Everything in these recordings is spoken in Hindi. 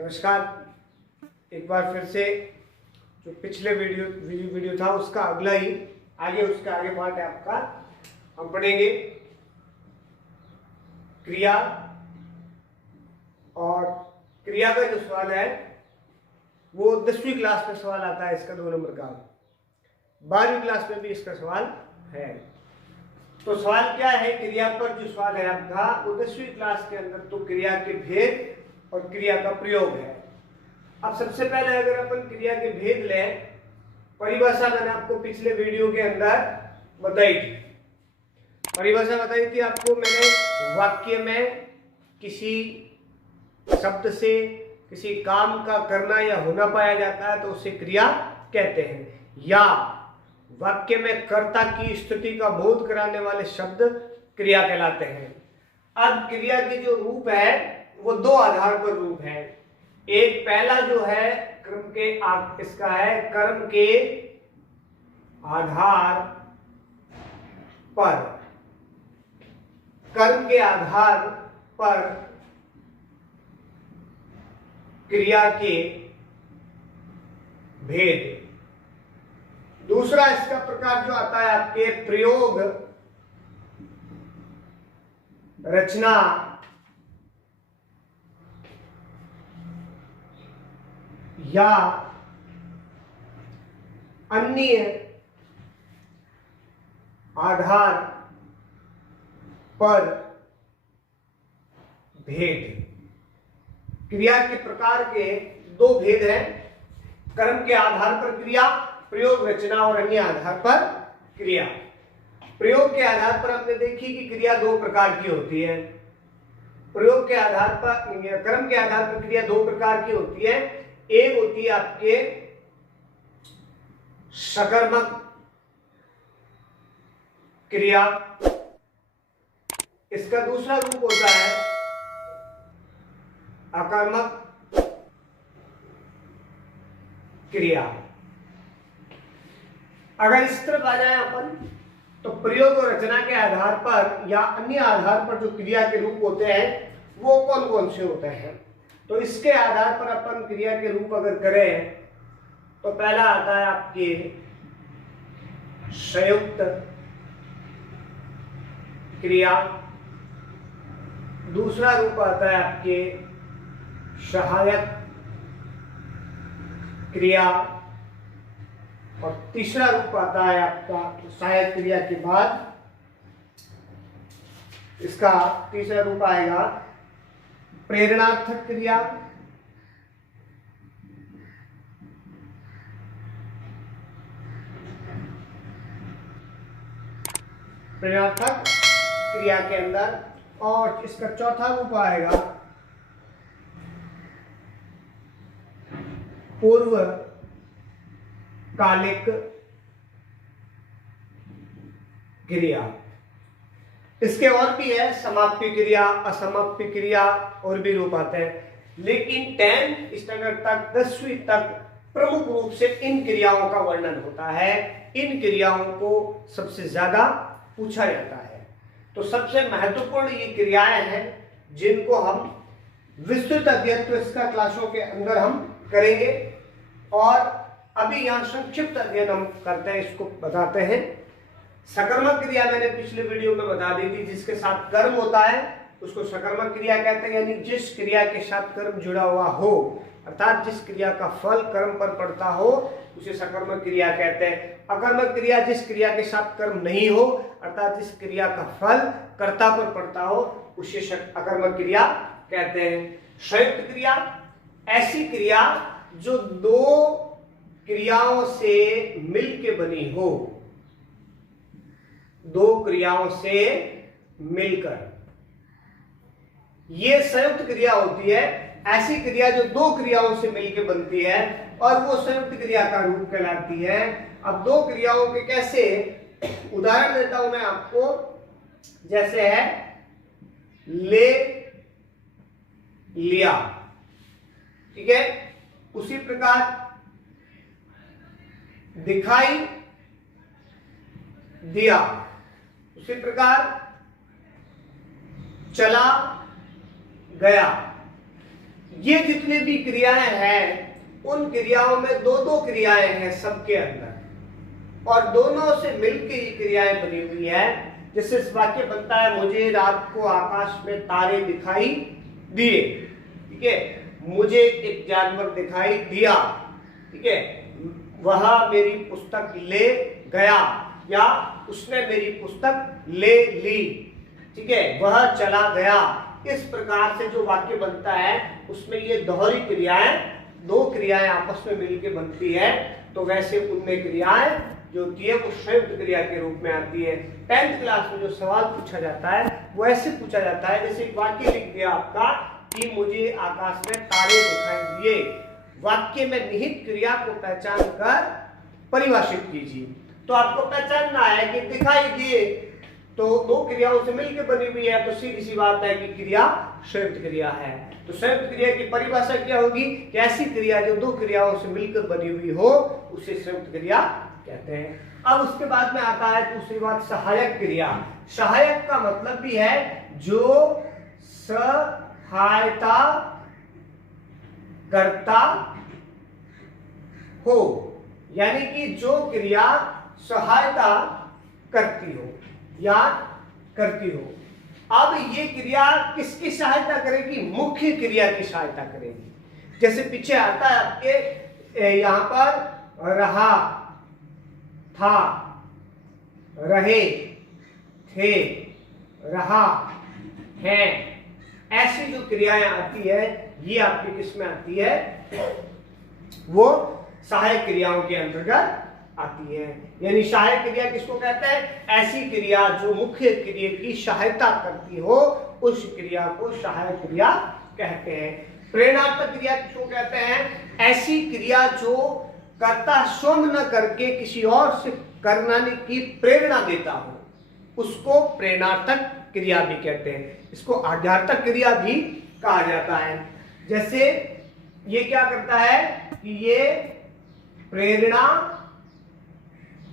नमस्कार। एक बार फिर से जो पिछले वीडियो था उसका अगला ही उसका आगे पार्ट है आपका। हम पढ़ेंगे क्रिया, और क्रिया का जो सवाल है वो 10वीं क्लास में सवाल आता है इसका 2 नंबर का। 12वीं क्लास में भी इसका सवाल है। तो सवाल क्या है, क्रिया पर जो सवाल है आपका वो 10वीं क्लास के अंदर तो क्रिया के भेद और क्रिया का प्रयोग है। अब सबसे पहले अगर अपन क्रिया के भेद लें, परिभाषा मैंने आपको पिछले वीडियो के अंदर बताई थी। परिभाषा बताई थी आपको मैंने, वाक्य में किसी शब्द से किसी काम का करना या होना पाया जाता है तो उसे क्रिया कहते हैं, या वाक्य में कर्ता की स्थिति का बोध कराने वाले शब्द क्रिया कहलाते हैं। अब क्रिया के जो रूप है वो 2 आधार पर रूप है। एक पहला जो है इसका है कर्म के आधार पर, कर्म के आधार पर क्रिया के भेद। दूसरा इसका प्रकार जो आता है आपके प्रयोग, रचना या अन्य आधार पर भेद। क्रिया के प्रकार के 2 भेद हैं, कर्म के आधार पर क्रिया, प्रयोग, रचना और अन्य आधार पर क्रिया। प्रयोग के आधार पर हमने देखी कि क्रिया 2 प्रकार की होती है। प्रयोग के आधार पर, कर्म के आधार पर क्रिया 2 प्रकार की होती है। एक होती है आपके सकर्मक क्रिया, इसका दूसरा रूप होता है अकर्मक क्रिया। अगर इस तरफ आ जाए अपन तो प्रयोग और रचना के आधार पर या अन्य आधार पर जो क्रिया के रूप होते हैं वो कौन कौन से होते हैं, तो इसके आधार पर अपन क्रिया के रूप अगर करें तो पहला आता है आपके संयुक्त क्रिया, दूसरा रूप आता है आपके सहायक क्रिया, और तीसरा रूप आता है आपका सहायक क्रिया के बाद इसका तीसरा रूप आएगा प्रेरणार्थक क्रिया, प्रेरणार्थक क्रिया के अंदर, और इसका चौथा रूप आएगा पूर्व कालिक क्रिया। इसके और भी है, समाप्ति क्रिया, असमाप्ति क्रिया, और भी रूप आते हैं। लेकिन 10th स्टैंडर्ड तक, 10वीं तक प्रमुख रूप से इन क्रियाओं का वर्णन होता है। इन क्रियाओं को सबसे ज्यादा पूछा जाता है। तो सबसे महत्वपूर्ण ये क्रियाएं हैं जिनको हम विस्तृत अध्ययन तो इसका क्लासों के अंदर हम करेंगे, और अभी यहां संक्षिप्त अध्ययन हम करते हैं, इसको बताते हैं। सकर्मक क्रिया मैंने पिछले वीडियो में बता दी थी, जिसके साथ कर्म होता है उसको सकर्मक क्रिया कहते हैं, यानी जिस क्रिया के साथ कर्म जुड़ा हुआ हो, अर्थात जिस क्रिया का फल कर्म पर पड़ता हो उसे सकर्मक क्रिया कहते हैं। अकर्मक क्रिया जिस क्रिया के साथ कर्म नहीं हो, अर्थात जिस क्रिया का फल कर्ता पर पड़ता हो उसे अकर्मक क्रिया कहते हैं। संयुक्त क्रिया ऐसी क्रिया जो 2 क्रियाओं से मिलके बनी हो, 2 क्रियाओं से मिलकर, ये संयुक्त क्रिया होती है। ऐसी क्रिया जो 2 क्रियाओं से मिलकर बनती है और वो संयुक्त क्रिया का रूप कहलाती है। अब 2 क्रियाओं के कैसे उदाहरण देता हूं मैं आपको, जैसे है ले लिया, ठीक है, उसी प्रकार दिखाई दिया, उसी प्रकार चला गया, ये जितने भी क्रियाएं हैं उन क्रियाओं में दो दो क्रियाएं हैं सबके अंदर, और दोनों से मिलकर ये क्रियाएं बनी हुई है। जैसे इस वाक्य बनता है, मुझे रात को आकाश में तारे दिखाई दिए, ठीक है, मुझे एक जानवर दिखाई दिया, ठीक है, वह मेरी पुस्तक ले गया, या उसने मेरी पुस्तक ले ली, ठीक है, वह चला गया। इस प्रकार से जो वाक्य बनता है उसमें ये दोहरी क्रियाएं, दो क्रियाएं आपस में मिलकर बनती है। तो वैसे उनमें क्रियाएं जो होती है वो संयुक्त क्रिया के रूप में आती है। 10th क्लास में जो सवाल पूछा जाता है वो ऐसे पूछा जाता है, जैसे एक वाक्य लिख दिया आपका कि मुझे आकाश में तारे दिखाई दिए, वाक्य में निहित क्रिया को पहचान कर परिभाषित कीजिए। तो आपको पहचानना है कि दिखाई दिए तो दो क्रियाओं से मिलकर बनी हुई है, तो सीधी सी बात है कि क्रिया संयुक्त क्रिया है। तो संयुक्त क्रिया की परिभाषा क्या होगी कि ऐसी क्रिया जो दो क्रियाओं से मिलकर बनी हुई हो उसे संयुक्त क्रिया कहते हैं। अब उसके बाद में आता है दूसरी बात, सहायक क्रिया। सहायक का मतलब भी है जो सहायता करता हो, यानी कि जो क्रिया सहायता करती हो या करती हो। अब ये क्रिया किसकी सहायता करेगी? मुख्य क्रिया की सहायता करेगी। जैसे पीछे आता है आपके यहां पर रहा, था, रहे, थे, रहा, है, ऐसी जो क्रियाएं आती है ये आपकी किस में आती है? वो सहायक क्रियाओं के अंतर्गत आती है। यानी सहायक क्रिया किसको कहते हैं? ऐसी क्रिया जो मुख्य क्रिया की सहायता करती हो उस क्रिया को सहायक क्रिया कहते हैं। प्रेरणात्मक क्रिया किसको कहते हैं? ऐसी क्रिया जो कर्ता स्वयं न करके किसी और से करने की प्रेरणा देता हो उसको प्रेरणार्थक क्रिया भी कहते हैं। इसको आज्ञार्थक क्रिया भी कहा जाता है। जैसे ये क्या करता है कि ये प्रेरणा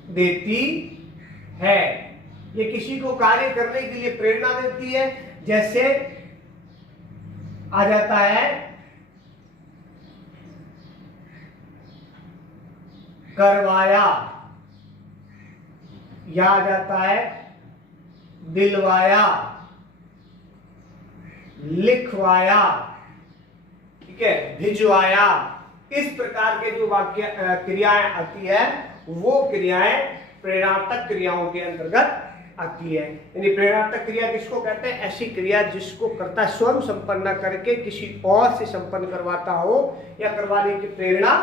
देती है, ये किसी को कार्य करने के लिए प्रेरणा देती है। जैसे आ जाता है करवाया, या आ जाता है दिलवाया, लिखवाया, ठीक है, भिजवाया। इस प्रकार के जो वाक्य क्रियाएं आती है वो क्रियाएं प्रेरणात्मक क्रियाओं के अंतर्गत आती है। यानी प्रेरणात्मक क्रिया किसको कहते हैं? ऐसी क्रिया जिसको कर्ता स्वयं संपन्न करके किसी और से संपन्न करवाता हो या करवाने की प्रेरणा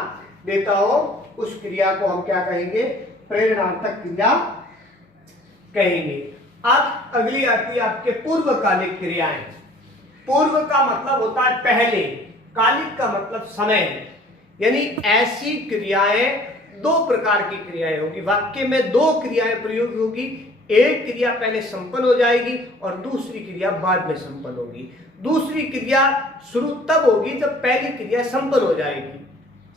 देता हो, उस क्रिया को हम क्या कहेंगे? प्रेरणात्मक क्रिया कहेंगे। अब अगली आती है आपके पूर्वकालिक क्रियाएं। पूर्व का मतलब होता है पहले, कालिक का मतलब समय। यानी ऐसी क्रियाएं, दो प्रकार की क्रियाएं होगी, वाक्य में दो क्रियाएं प्रयोग होगी। एक क्रिया पहले संपन्न हो जाएगी और दूसरी क्रिया बाद में संपन्न होगी। दूसरी क्रिया शुरू तब होगी जब पहली क्रिया संपन्न हो जाएगी।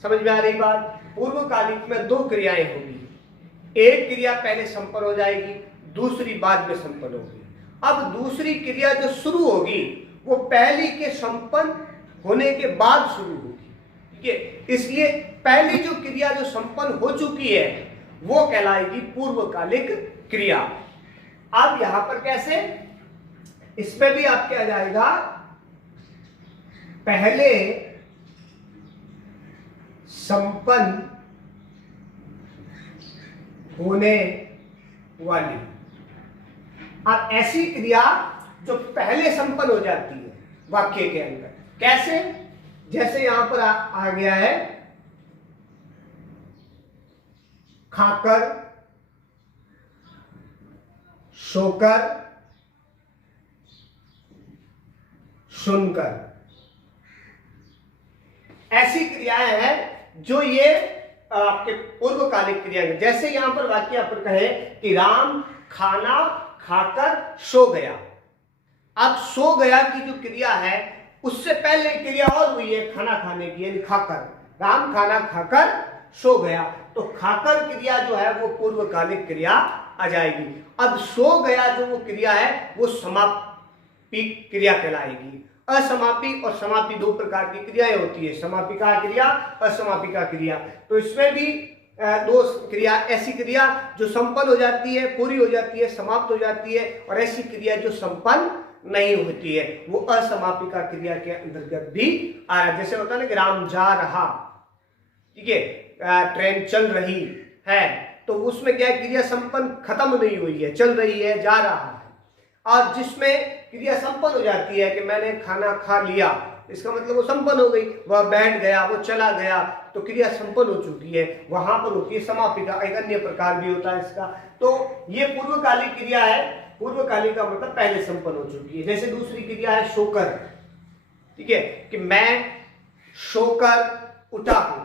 समझ में आ रही बात? पूर्वकालिक में दो क्रियाएं होगी, एक क्रिया पहले संपन्न हो जाएगी, दूसरी बाद में संपन्न होगी। अब दूसरी क्रिया जो शुरू होगी वो पहली के संपन्न होने के बाद शुरू होगी, ठीक है। इसलिए पहली जो क्रिया जो संपन्न हो चुकी है वो कहलाएगी पूर्वकालिक क्रिया। अब यहां पर कैसे? इसमें भी आपके आ जाएगा पहले संपन्न होने वाली। अब ऐसी क्रिया जो पहले संपन्न हो जाती है वाक्य के अंदर, कैसे? जैसे यहां पर आ गया है खाकर, सोकर, सुनकर। ऐसी क्रियाएं हैं जो ये आपके पूर्वकालिक क्रिया है। जैसे यहां पर वाक्य पर कहे कि राम खाना खाकर सो गया। अब सो गया की जो क्रिया है उससे पहले क्रिया और हुई है खाना खाने की, यानी खाकर। राम खाना खाकर सो गया, तो खाकर क्रिया जो है वो पूर्वकालिक क्रिया आ जाएगी। अब सो गया जो वो क्रिया है वो समापी क्रिया कहलाएगी। असमापी और समापी दो प्रकार की क्रियाएं होती है, समापिका क्रिया, असमापिका क्रिया। तो इसमें भी दो क्रिया, ऐसी क्रिया जो संपन्न हो जाती है, पूरी हो जाती है, समाप्त हो जाती है, और ऐसी क्रिया जो संपन्न नहीं होती है, वो असमापिका क्रिया के अंतर्गत भी आ रहा है। जैसे होता है ना कि राम जा रहा, ठीक है, ट्रेन चल रही है, तो उसमें क्या है, क्रिया संपन्न खत्म नहीं हुई है, चल रही है, जा रहा है। और जिसमें क्रिया संपन्न हो जाती है कि मैंने खाना खा लिया, इसका मतलब वो संपन्न हो गई, वह बैठ गया, वो चला गया, तो क्रिया संपन्न हो चुकी है, वहां पर होती है समापिका। एक अन्य प्रकार भी होता है इसका। तो ये पूर्वकालिक क्रिया है, पूर्वकालिक का मतलब पहले संपन्न हो चुकी है। जैसे दूसरी क्रिया है सोकर, ठीक है, कि मैं सोकर उठा हूं,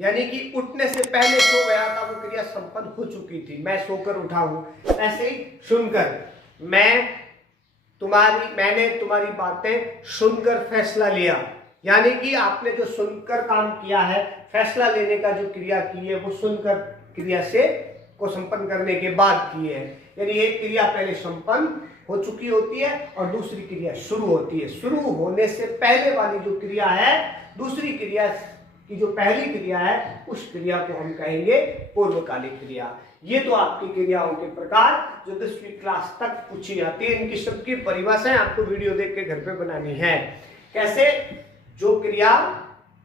यानी कि उठने से पहले सो गया था, वो क्रिया संपन्न हो चुकी थी, मैं सोकर उठा हूं। ऐसे ही सुनकर, मैंने तुम्हारी बातें सुनकर फैसला लिया, यानी कि आपने जो सुनकर काम किया है, फैसला लेने का जो क्रिया की है, वो सुनकर क्रिया से को संपन्न करने के बाद की है। यानी एक क्रिया पहले संपन्न हो चुकी होती है और दूसरी क्रिया शुरू होती है। शुरू होने से पहले वाली जो क्रिया है, दूसरी क्रिया की जो पहली क्रिया है, उस क्रिया को हम कहेंगे पूर्वकालिक क्रिया। ये तो आपकी क्रियाओं के प्रकार जो 10वीं क्लास तक पूछी जाती है, इनकी सबकी परिभाषाएं आपको वीडियो देख के घर पे बनानी है। कैसे, जो क्रिया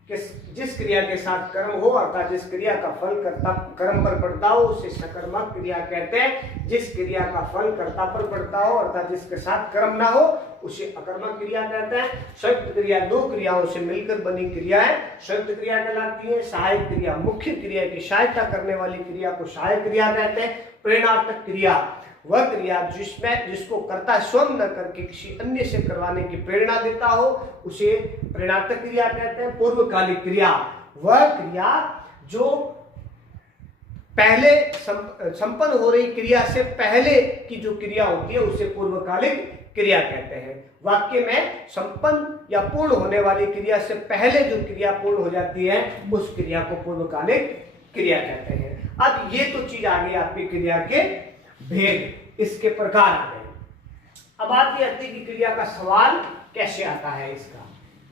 जिस क्रिया के साथ कर्म हो, अर्थात जिस क्रिया का फल कर्ता कर्म पर पड़ता हो, उसे सकर्मक क्रिया कहते हैं। जिस क्रिया का फल कर्ता पर पड़ता हो, अर्थात जिसके साथ कर्म ना हो, उसे अकर्मक क्रिया कहते हैं। संयुक्त क्रिया दो क्रियाओं से मिलकर बनी क्रिया है, संयुक्त क्रिया कहलाती है। सहायक क्रिया, मुख्य क्रिया की सहायता करने वाली क्रिया को सहायक क्रिया कहते हैं। प्रेरणार्थक क्रिया, वह क्रिया जिसको कर्ता स्वयं न करके किसी अन्य से करवाने की प्रेरणा देता हो, उसे प्रेरणार्थक क्रिया कहते हैं। पूर्वकालिक क्रिया, वह क्रिया जो पहले संपन्न हो रही क्रिया से पहले की जो क्रिया होती है, उसे पूर्वकालिक क्रिया कहते हैं। वाक्य में संपन्न या पूर्ण होने वाली क्रिया से पहले जो क्रिया पूर्ण हो जाती है, उस क्रिया को पूर्वकालिक क्रिया कहते हैं। अब ये तो चीज आ गई आपकी क्रिया के भेद, इसके प्रकार आ गए। अब बात यह आती है कि क्रिया का सवाल कैसे आता है।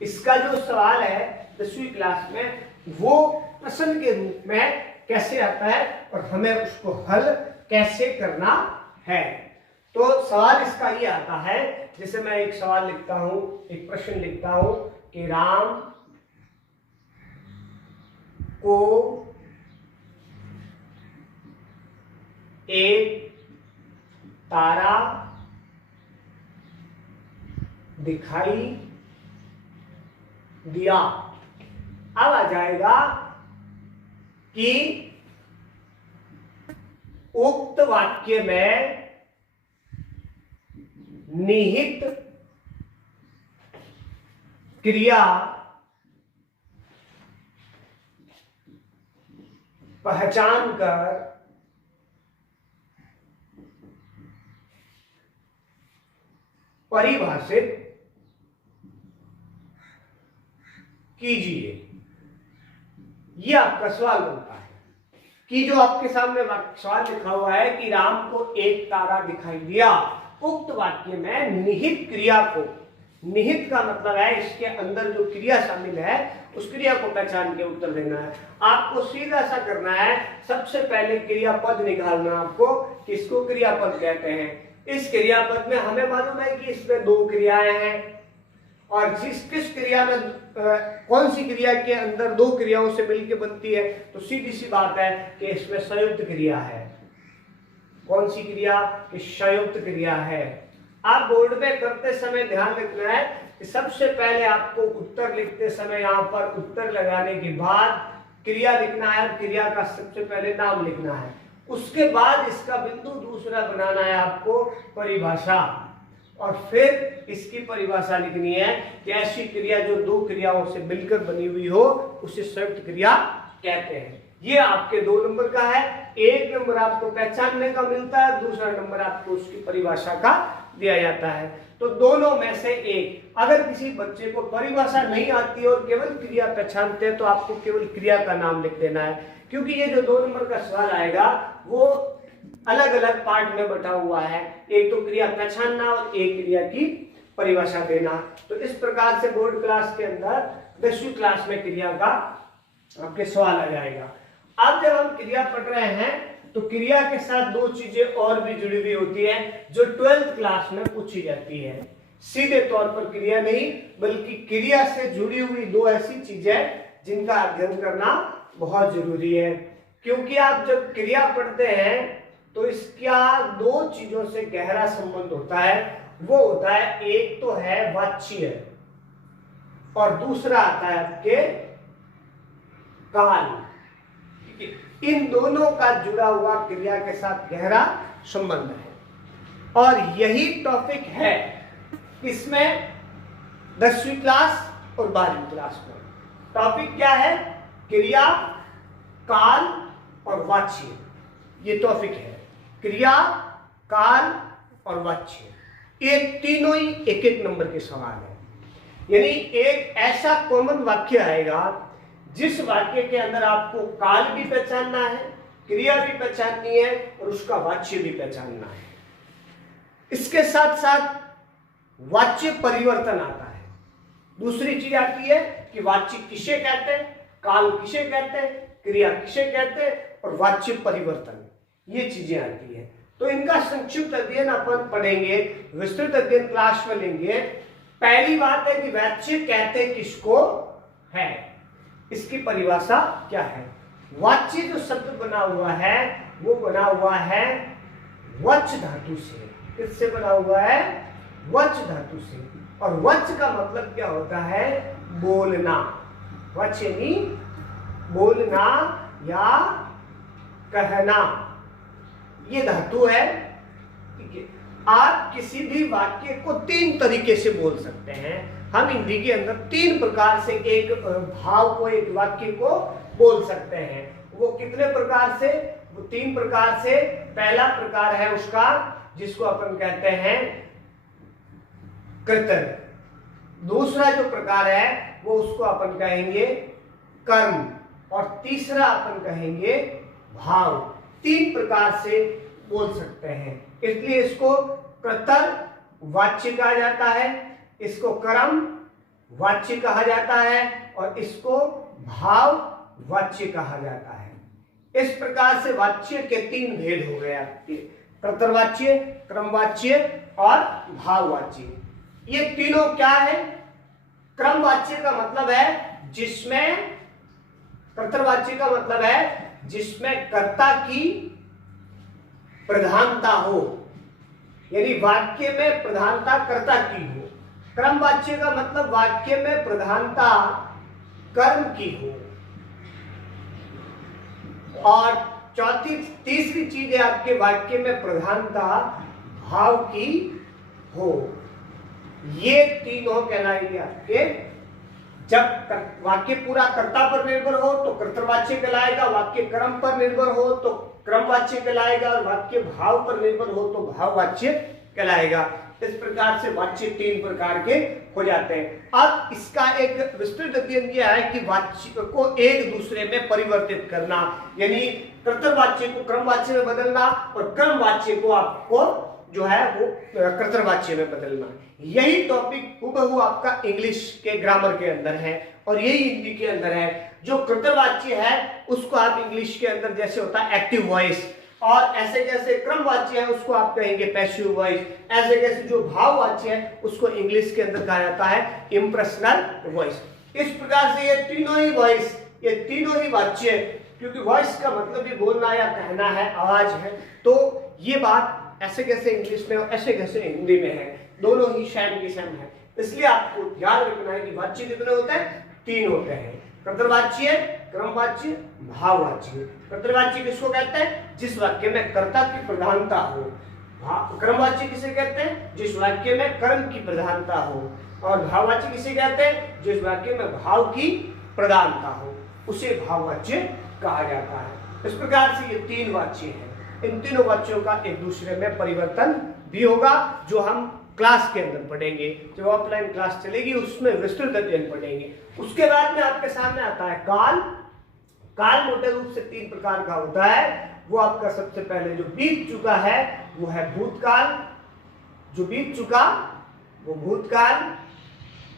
इसका जो सवाल है 10वीं क्लास में, वो प्रश्न के रूप में कैसे आता है और हमें उसको हल कैसे करना है। तो सवाल इसका ये आता है, जैसे मैं एक सवाल लिखता हूं, एक प्रश्न लिखता हूं कि राम को एक तारा दिखाई दिया। अब आ जाएगा कि उक्त वाक्य में निहित क्रिया पहचान कर परिभाषित कीजिए। यह आपका सवाल बनता है कि जो आपके सामने सवाल लिखा हुआ है कि राम को एक तारा दिखाई दिया, उक्त वाक्य में निहित क्रिया को, निहित का मतलब है इसके अंदर जो क्रिया शामिल है, उस क्रिया को पहचान के उत्तर देना है। आपको सीधा सा करना है, सबसे पहले क्रियापद निकालना आपको, किसको क्रियापद कहते हैं। इस क्रियापद में हमें मालूम है कि इसमें दो क्रियाएं हैं, और किस क्रिया में कौन सी क्रिया के अंदर दो क्रियाओं से मिलकर बनती है, तो सीधी सी बात है कि इसमें संयुक्त क्रिया है। कौन सी क्रिया? कि संयुक्त क्रिया है। आप बोर्ड में करते समय ध्यान रखना है कि सबसे पहले आपको उत्तर लिखते समय यहाँ पर उत्तर लगाने के बाद क्रिया लिखना है, क्रिया का सबसे पहले नाम लिखना है, उसके बाद इसका बिंदु दूसरा बनाना है आपको परिभाषा, और फिर इसकी परिभाषा लिखनी है कि ऐसी क्रिया जो दो क्रियाओं से मिलकर बनी हुई हो, उसे संयुक्त क्रिया कहते हैं। ये आपके 2 नंबर का है। 1 नंबर आपको पहचानने का मिलता है, दूसरा नंबर आपको उसकी परिभाषा का दिया जाता है। तो दोनों में से एक, अगर किसी बच्चे को परिभाषा नहीं आती और केवल क्रिया पहचानते हैं, तो आपको केवल क्रिया का नाम लिख देना है, क्योंकि ये जो 2 नंबर का सवाल आएगा वो अलग अलग पार्ट में बटा हुआ है। एक तो क्रिया पहचानना और एक क्रिया की परिभाषा देना। तो इस प्रकार से बोर्ड क्लास के अंदर 10वीं क्लास में क्रिया का आपके सवाल आ जाएगा। अब जब हम क्रिया पढ़ रहे हैं तो क्रिया के साथ दो चीजें और भी जुड़ी हुई होती है जो 12th क्लास में पूछी जाती है। सीधे तौर पर क्रिया नहीं बल्कि क्रिया से जुड़ी हुई दो ऐसी चीजें जिनका अध्ययन करना बहुत जरूरी है, क्योंकि आप जब क्रिया पढ़ते हैं तो इसका दो चीजों से गहरा संबंध होता है। वो होता है, एक तो है वाच्य और दूसरा आता है आपके काल। इन दोनों का जुड़ा हुआ क्रिया के साथ गहरा संबंध है और यही टॉपिक है इसमें 10वीं क्लास और 12वीं क्लास में। टॉपिक क्या है? क्रिया, काल और वाच्य। ये टॉपिक है, क्रिया, काल और वाच्य। ये तीनों ही एक एक नंबर के सवाल है। यानी एक ऐसा कॉमन वाक्य आएगा जिस वाक्य के अंदर आपको काल भी पहचानना है, क्रिया भी पहचाननी है और उसका वाच्य भी पहचानना है। इसके साथ साथ वाच्य परिवर्तन आता है। दूसरी चीज आती है कि वाच्य किसे कहते हैं, काल किसे कहते हैं, क्रिया किसे कहते हैं और वाच्य परिवर्तन, ये चीजें आती है। तो इनका संक्षिप्त अध्ययन अपन पढ़ेंगे, विस्तृत अध्ययन क्लास में लेंगे। पहली बात है कि वाच्य कहते किसको है, इसकी परिभाषा क्या है। वाच्य जो शब्द बना हुआ है वो बना हुआ है वच धातु से। किससे बना हुआ है? वच धातु से। और वच का मतलब क्या होता है? बोलना। वच यानी बोलना या कहना, ये धातु है। ठीक है, आप किसी भी वाक्य को तीन तरीके से बोल सकते हैं। हम हिंदी के अंदर तीन प्रकार से एक भाव को, एक वाक्य को बोल सकते हैं। वो कितने प्रकार से? वो तीन प्रकार से। पहला प्रकार है उसका जिसको अपन कहते हैं कृतन। दूसरा जो प्रकार है वो उसको अपन कहेंगे कर्म और तीसरा अपन कहेंगे भाव। तीन प्रकार से बोल सकते हैं, इसलिए इसको कर्तन वाच्य कहा जाता है, इसको कर्म वाच्य कहा जाता है और इसको भाव वाच्य कहा जाता है। इस प्रकार से वाच्य के तीन भेद हो गए आपके, कर्तवाच्य, क्रमवाच्य और भाववाच्य। ये तीनों क्या है? क्रमवाच्य का मतलब है जिसमें, कर्तवाच्य का मतलब है जिसमें कर्ता की प्रधानता हो, यानी वाक्य में प्रधानता कर्ता की हो। क्रमवाच्य का मतलब वाक्य में प्रधानता कर्म की हो। और तीसरी चीज है आपके वाक्य में प्रधानता भाव की हो। ये तीनों कहलाएंगे आपके। जब वाक्य पूरा कर्ता पर निर्भर हो तो कर्तवाच्य कहलाएगा, वाक्य कर्म पर निर्भर हो तो क्रमवाच्य कहलाएगा और वाक्य भाव पर निर्भर हो तो भाववाच्य कहलाएगा। इस प्रकार से वाच्य तीन प्रकार के हो जाते हैं। अब इसका एक विस्तृत अध्ययन यह है कि वाच्य को एक दूसरे में परिवर्तित करना, यानी कर्तवाच्य को क्रमवाच्य में बदलना और क्रमवाच्य को आपको जो है वो कर्तवाच्य में बदलना। यही टॉपिक हूबहू आपका इंग्लिश के ग्रामर के अंदर है और यही हिंदी के अंदर है। जो कर्तवाच्य है उसको आप इंग्लिश के अंदर जैसे होता है एक्टिव वॉइस, और ऐसे जैसे क्रमवाच्य है उसको आप कहेंगे पैसिव वॉइस, ऐसे जैसे जो भाववाच्य है उसको इंग्लिश के अंदर कहा जाता है इंप्रेशनल वॉइस। इस प्रकार से ये तीनों ही वॉइस, ये तीनों ही वाच्य, क्योंकि वॉइस का मतलब भी बोलना या कहना है, आवाज है, तो ये बात ऐसे कैसे इंग्लिश में और ऐसे कैसे हिंदी में है, दोनों ही सेम की सेम है। इसलिए आपको याद रखना है कि वाच्य कितने होते हैं? तीन होते हैं, कर्तवाच्य, क्रमवाच्य, भाववाच्य। कर्तवाच्य किसको कहते हैं? जिस वाक्य में कर्ता की प्रधानता हो। क्रमवाच्य किसे कहते हैं? जिस वाक्य में कर्म की प्रधानता हो। और भाववाच्य किसे कहते हैं? जिस वाक्य में भाव की प्रधानता हो, उसे भाववाच्य कहा जाता है। इस प्रकार से ये तीन वाच्य हैं। इन तीनों वाच्यों का एक दूसरे में परिवर्तन भी होगा जो हम क्लास के अंदर पढ़ेंगे। जब ऑफलाइन क्लास चलेगी उसमें विस्तृत अध्ययन पढ़ेंगे। उसके बाद में आपके सामने आता है काल। काल मोटे रूप से तीन प्रकार का होता है। वो आपका सबसे पहले जो बीत चुका है वो है भूतकाल, जो बीत चुका वो भूतकाल,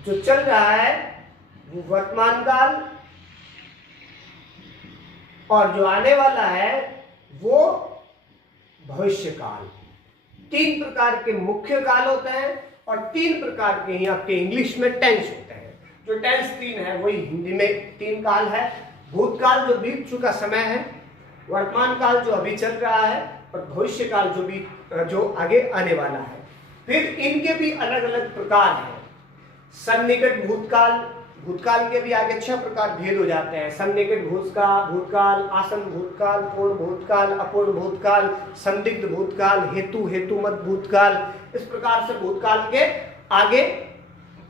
जो चल रहा है वो वर्तमान काल, और जो आने वाला है वो भविष्य काल। 3 प्रकार के मुख्य काल होते हैं और 3 प्रकार के ही आपके इंग्लिश में टेंस होते हैं। जो टेंस 3 है वही हिंदी में 3 काल है। भूतकाल जो बीत चुका समय है, वर्तमान काल जो अभी चल रहा है, और भविष्य काल जो आगे आने वाला है। फिर इनके भी अलग अलग प्रकार हैं। सन्निकट भूतकाल, भूतकाल के भी आगे 6 प्रकार भेद हो जाते हैं। सन्निकट भूतकाल, आसन्न भूतकाल, पूर्ण भूतकाल, अपूर्ण भूतकाल, संदिग्ध भूतकाल, हेतुमत भूतकाल। इस प्रकार से भूतकाल के आगे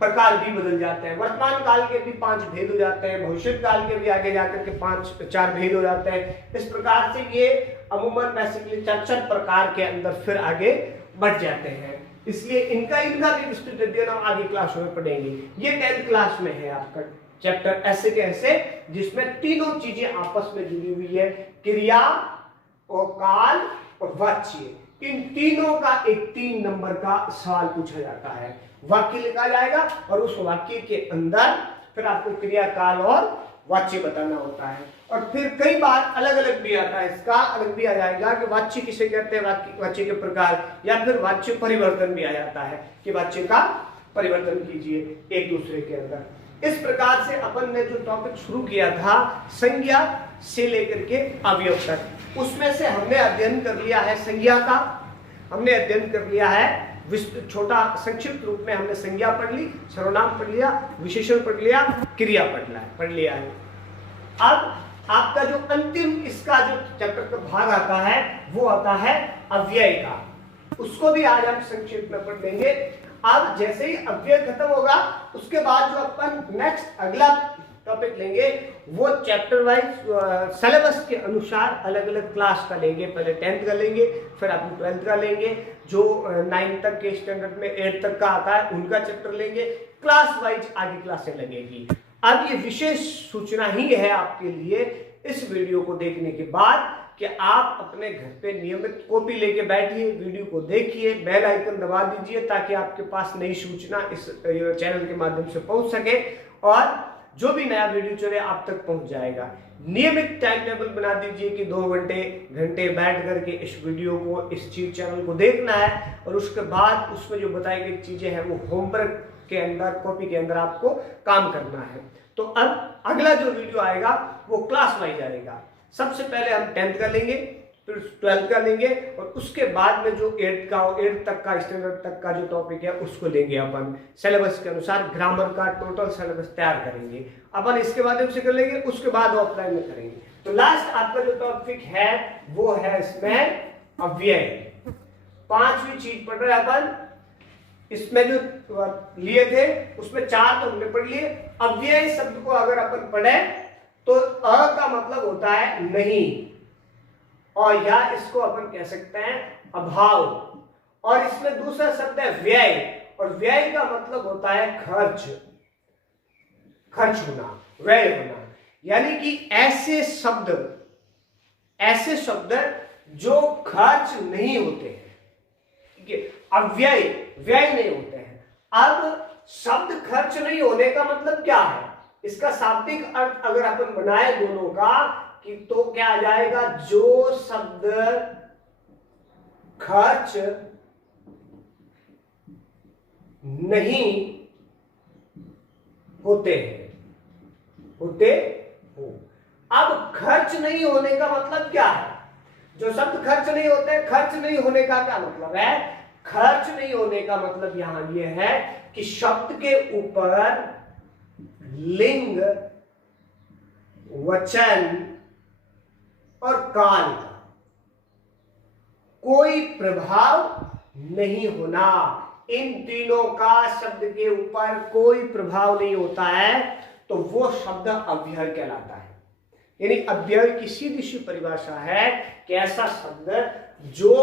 प्रकार भी बदल जाते हैं। वर्तमान काल के भी 5 भेद हो जाते हैं। भविष्य काल के भी आगे जाकर के 4 भेद हो जाते हैं। इस प्रकार से ये अमूमन बेसिकली 4 प्रकार के अंदर फिर आगे बढ़ जाते हैं। इसलिए इनका भी विस्तृत अध्ययन हम आगे क्लास में पढ़ेंगे। ये 10th क्लास में है आपका चैप्टर ऐसे के ऐसे, जिसमें तीनों चीजें आपस में जुड़ी हुई है, क्रिया और काल और वाच्य। इन तीनों का एक 3 नंबर का सवाल पूछा जाता है। वाक्य लिखा जाएगा और उस वाक्य के अंदर फिर आपको क्रिया, काल और वाच्य बताना होता है। और फिर कई बार अलग अलग भी आता है, इसका अलग भी आ जाएगा कि वाच्य किसे कहते हैं, वाच्य के प्रकार, या फिर वाच्य परिवर्तन भी आ जाता है कि वाच्य का परिवर्तन कीजिए एक दूसरे के अंदर। इस प्रकार से अपन ने जो टॉपिक शुरू किया था संज्ञा से लेकर के अवयव तक, उसमें से हमने अध्ययन कर लिया है संज्ञा का, हमने अध्ययन कर लिया है छोटा संक्षिप्त रूप में हमने संज्ञा पढ़ ली, सर्वनाम पढ़ लिया, विशेषण पढ़ लिया, क्रिया पढ़ लिया है। अब आपका जो अंतिम इसका जो चैप्टर का भाग आता है वो आता है अव्यय का, उसको भी आज हम संक्षिप्त में पढ़ लेंगे। अब जैसे ही अव्यय खत्म होगा उसके बाद जो अपन नेक्स्ट अगला टॉपिक लेंगे वो चैप्टर वाइज सिलेबस के अनुसार अलग अलग क्लास का लेंगे। पहले 10th का लेंगे, फिर अपन 12th का लेंगे, जो 9 तक के स्टैंडर्ड में 8 तक का आता है उनका चैप्टर लेंगे। क्लास वाइज आगे क्लासें लगेगी। अब ये विशेष सूचना ही है आपके लिए इस वीडियो को देखने के बाद कि आप अपने घर पे नियमित कॉपी लेके बैठिए, वीडियो को देखिए, बेल आइकन दबा दीजिए ताकि आपके पास नई सूचना इस चैनल के माध्यम से पहुंच सके और जो भी नया वीडियो चले आप तक पहुंच जाएगा। नियमित टाइम टेबल बना दीजिए कि 2 घंटे बैठ करके इस वीडियो को, इस चीज चैनल को देखना है और उसके बाद उसमें जो बताई गई चीजें हैं वो होमवर्क के अंदर, कॉपी के अंदर आपको काम करना है। तो अब अगला जो वीडियो आएगा वो क्लास वाइज आएगा। सबसे पहले हम 10th का लेंगे, फिर 12th का लेंगे और उसके बाद में जो 8th तक का स्टैंडर्ड तक का जो टॉपिक है उसको लेंगे अपन सिलेबस के अनुसार। ग्रामर का टोटल सिलेबस तैयार करेंगे अपन, इसके माध्यम से कर लेंगे, उसके बाद ऑफलाइन में करेंगे। तो लास्ट आपका जो टॉपिक है वो है इसमें अव्यय। 5वीं चीज पढ़ रहे हैं अपन। इसमें जो लिए थे उसमें 4 तो हमने पढ़ लिए। अव्यय शब्द को अगर अपन पढ़े तो अ का मतलब होता है नहीं, और या इसको अपन कह सकते हैं अभाव। और इसमें दूसरा शब्द है व्यय, और व्यय का मतलब होता है खर्च होना, व्यय होना। यानी कि ऐसे शब्द जो खर्च नहीं होते हैं, ठीक है, अव्यय व्यय नहीं होते हैं। अब शब्द खर्च नहीं होने का मतलब क्या है, इसका शाब्दिक अर्थ अगर अपन बनाए दोनों का कि तो क्या आ जाएगा, जो शब्द खर्च नहीं होते हो। अब खर्च नहीं होने का मतलब क्या है, जो शब्द खर्च नहीं होते, खर्च नहीं होने का क्या मतलब है, खर्च नहीं होने का मतलब यहां यह है कि शब्द के ऊपर लिंग, वचन और काल का कोई प्रभाव नहीं होना। इन तीनों का शब्द के ऊपर कोई प्रभाव नहीं होता है तो वो शब्द अव्यय कहलाता है। यानी अव्यय की सीधी सी परिभाषा है कि ऐसा शब्द जो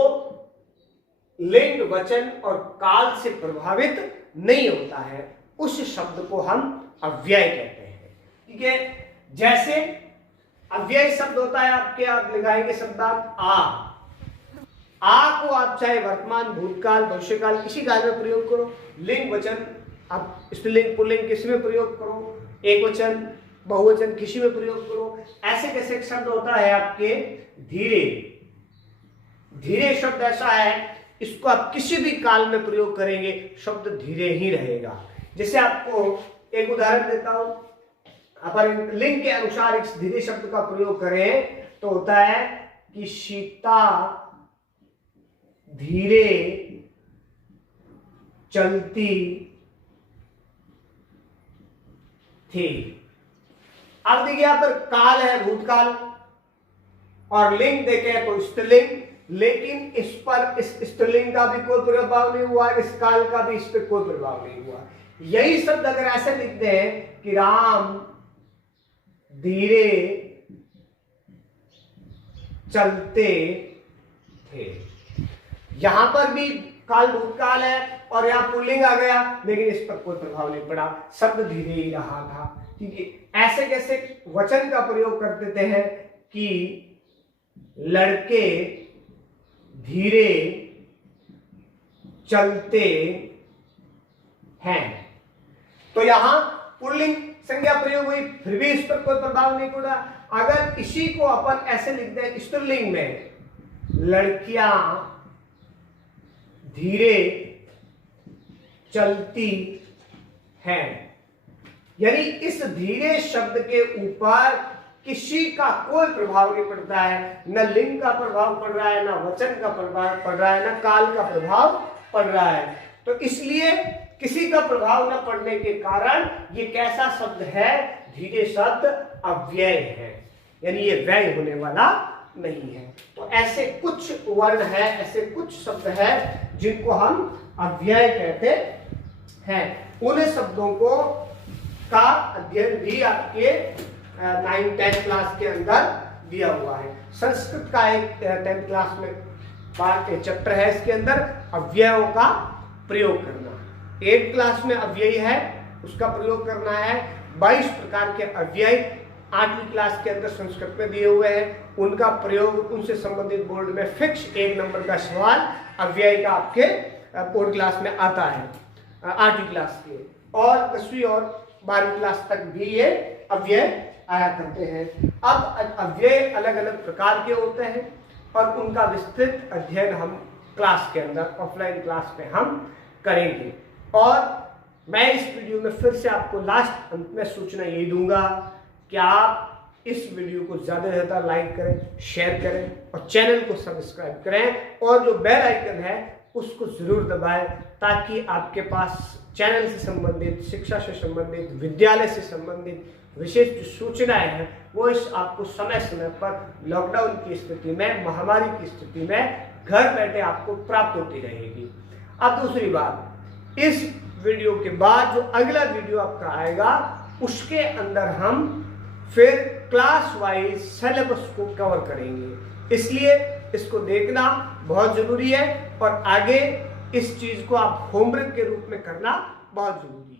लिंग, वचन और काल से प्रभावित नहीं होता है, उस शब्द को हम अव्यय कहते हैं। ठीक है, जैसे अव्यय शब्द होता है आपके, आप लगाएंगे शब्दार्थ आ, आ को आप चाहे वर्तमान, भूतकाल, भविष्यकाल किसी काल में प्रयोग करो। लिंग वचन आप स्त्रीलिंग पुल्लिंग किसी में प्रयोग करो, एक वचन बहुवचन किसी में प्रयोग करो। ऐसे कैसे एक शब्द होता है आपके धीरे। धीरे शब्द ऐसा है, इसको आप किसी भी काल में प्रयोग करेंगे शब्द धीरे ही रहेगा। जैसे आपको एक उदाहरण देता हूं, अपन लिंग के अनुसार इस धीरे शब्द का प्रयोग करें तो होता है कि सीता धीरे चलती थी। अब देखिए यहां पर काल है भूतकाल और लिंग देखे तो स्त्रीलिंग, लेकिन इस पर इस स्त्रीलिंग का भी कोई प्रभाव नहीं हुआ, इस काल का भी इस पर कोई प्रभाव नहीं हुआ। यही शब्द अगर ऐसे लिखते हैं कि राम धीरे चलते थे, यहां पर भी काल भूतकाल है और यहां पुल्लिंग आ गया, लेकिन इस पर कोई प्रभाव नहीं पड़ा, शब्द धीरे ही रहा था। ठीक है, ऐसे कैसे वचन का प्रयोग कर देते हैं कि लड़के धीरे चलते हैं, तो यहां पुल्लिंग संज्ञा प्रयोग हुई, फिर भी इस पर कोई प्रभाव नहीं पड़ा। अगर इसी को अपन ऐसे लिख दें स्त्रीलिंग में, लड़कियां धीरे चलती हैं, यानी इस धीरे शब्द के ऊपर किसी का कोई प्रभाव नहीं पड़ता है, न लिंग का प्रभाव पड़ रहा है, न वचन का प्रभाव पड़ रहा है, न काल का प्रभाव पड़ रहा है। तो इसलिए किसी का प्रभाव न पड़ने के कारण ये कैसा शब्द है, धीरे शब्द अव्यय है, यानी ये व्यय होने वाला नहीं है। तो ऐसे कुछ वर्ण है, ऐसे कुछ शब्द है जिनको हम अव्यय कहते हैं। उन शब्दों को का अध्ययन भी आपके 9-10 क्लास के अंदर दिया हुआ है। संस्कृत का एक 10th क्लास में पार्ट चैप्टर है, इसके अंदर अव्ययों का प्रयोग करना। 8th क्लास में अव्यय है, उसका प्रयोग करना है। 22 प्रकार के अव्यय 8वीं क्लास के अंदर संस्कृत में दिए हुए हैं, उनका प्रयोग, उनसे संबंधित बोर्ड में फिक्स 1 नंबर का सवाल अव्यय का आपके बोर्ड क्लास में आता है 8वीं क्लास के, और 10वीं और 12वीं क्लास तक भी ये अव्यय आया करते हैं। अब अव्यय अलग अलग प्रकार के होते हैं और उनका विस्तृत अध्ययन हम क्लास के अंदर ऑफलाइन क्लास में हम करेंगे। और मैं इस वीडियो में फिर से आपको लास्ट अंत में सूचना यही दूंगा कि आप इस वीडियो को ज़्यादा से ज़्यादा लाइक करें, शेयर करें और चैनल को सब्सक्राइब करें, और जो बेल आइकन है उसको ज़रूर दबाएं, ताकि आपके पास चैनल से संबंधित, शिक्षा से संबंधित, विद्यालय से संबंधित विशेष जो सूचनाएं हैं वो इस आपको समय समय पर लॉकडाउन की स्थिति में, महामारी की स्थिति में घर बैठे आपको प्राप्त होती रहेगी। अब दूसरी बात, इस वीडियो के बाद जो अगला वीडियो आपका आएगा उसके अंदर हम फिर क्लास वाइज सिलेबस को कवर करेंगे, इसलिए इसको देखना बहुत जरूरी है और आगे इस चीज को आप होमवर्क के रूप में करना बहुत जरूरी है।